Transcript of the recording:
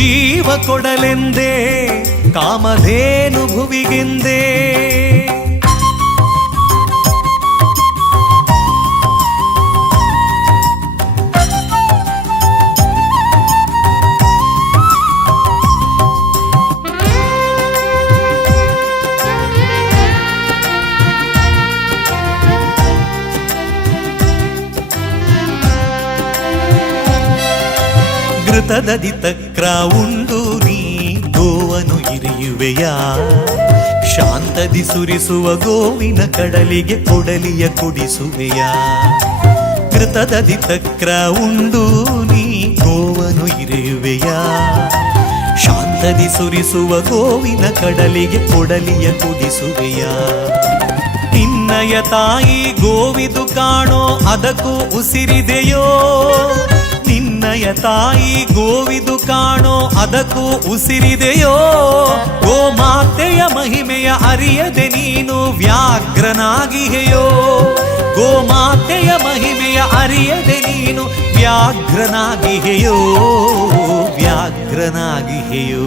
ಜೀವ ಕೊಡಲೆಂದೇ ಕಾಮಧೇನು ಭುವಿಗೆಂದೇ ಘೃತದದಿ ತಕ್ರ ಉಂಡು ನೀ ಗೋವನು ಇರಿಯುವೆಯ ಶಾಂತದಿ ಸುರಿಸುವ ಗೋವಿನ ಕಡಲಿಗೆ ಕೊಡಲಿಯ ಕುಡಿಸುವೆಯ? ಕೃತದದಿ ತಕ್ರ ಉಂಡು ನೀ ಗೋವನು ಇರಿಯುವೆಯ ಶಾಂತದಿ ಸುರಿಸುವ ಗೋವಿನ ಕಡಲಿಗೆ ಕೊಡಲಿಯ ಕುಡಿಸುವೆಯ? ನಿನ್ನಯ ತಾಯಿ ಗೋವಿದು ಕಾಣೋ ಅದಕ್ಕೂ ಉಸಿರಿದೆಯೋ? ತಾಯಿ ಗೋವಿದು ಕಾಣೋ ಅದಕ್ಕೂ ಉಸಿರಿದೆಯೋ? ಗೋ ಮಾತೆಯ ಮಹಿಮೆಯ ಅರಿಯದೆ ನೀನು ವ್ಯಾಘ್ರನಾಗಿಯೋ ಗೋ ಮಾತೆಯ ಮಹಿಮೆಯ ಅರಿಯದೆ ನೀನು ವ್ಯಾಘ್ರನಾಗಿಹೆಯೋ ವ್ಯಾಘ್ರನಾಗಿಹೆಯೋ